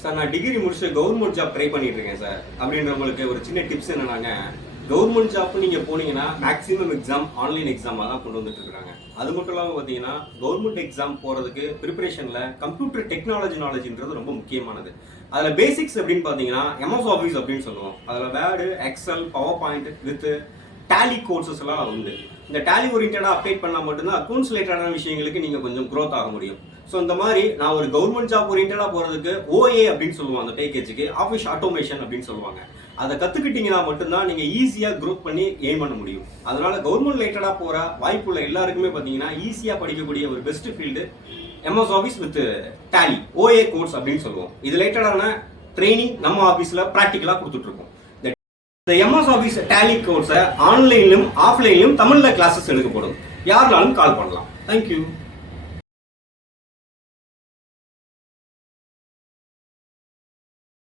Sir நான் degree முடிச்சு government job try பண்ணிட்டு இருக்கேன் சார். அப்படின்றவங்களுக்கு ஒரு சின்ன டிப்ஸ் என்னன்னாங்க, கவர்மெண்ட் ஜாப் நீங்கள் போனீங்கன்னா மேக்ஸிமம் எக்ஸாம் ஆன்லைன் எக்ஸாமாக தான் கொண்டு வந்துட்டு இருக்காங்க. அது மட்டும் இல்லாமல் பார்த்தீங்கன்னா கவர்மெண்ட் எக்ஸாம் போகிறதுக்கு ப்ரிப்பரேஷனில் கம்ப்யூட்டர் டெக்னாலஜி நாலேஜ்ன்றது ரொம்ப முக்கியமானது. அதில் பேசிக்ஸ் அப்படின்னு பார்த்தீங்கன்னா எம்எஸ் ஆஃபீஸ் அப்படின்னு சொல்லுவோம். அதில் word, excel, PowerPoint with Tally courses எல்லாம் உண்டு. இந்த டேலி ஓரியன்டாக அப்டேட் பண்ணால் மட்டும்தான் அக்கௌண்ட்ஸ் ரிலேட்டடான விஷயங்களுக்கு நீங்கள் கொஞ்சம் க்ரோத் ஆக முடியும். ஸோ இந்த மாதிரி நான் ஒரு கவர்மெண்ட் ஜாப் ஓரியன்டாக போகிறதுக்கு ஓஏ அப்படின்னு சொல்லுவாங்க, அந்த பேக்கேஜுக்கு ஆஃபீஸ் ஆட்டோமேஷன் அப்படின்னு சொல்லுவாங்க. அதை கற்றுக்கிட்டீங்கன்னா மட்டும்தான் நீங்கள் ஈஸியாக க்ரோத் பண்ணி எய்ம் பண்ண முடியும். அதனால கவர்மெண்ட் ரிலேட்டடாக போகிற வாய்ப்புள்ள எல்லாருக்குமே பார்த்தீங்கன்னா ஈஸியாக படிக்கக்கூடிய ஒரு best field MS office with Tally OA course அப்படின்னு சொல்லுவோம். இது ரிலேட்டடான ட்ரைனிங் நம்ம ஆஃபீஸில் ப்ராக்டிக்கலாக கொடுத்துட்ருக்கோம். இந்த எம்எஸ் ஆஃபீஸ் டேலி கோர்ஸை ஆன்லைன்லையும் ஆஃப்லைன்லையும் தமிழில் கிளாஸஸ் எடுக்கப்படும். யாருனாலும் கால் பண்ணலாம். தேங்க்யூ.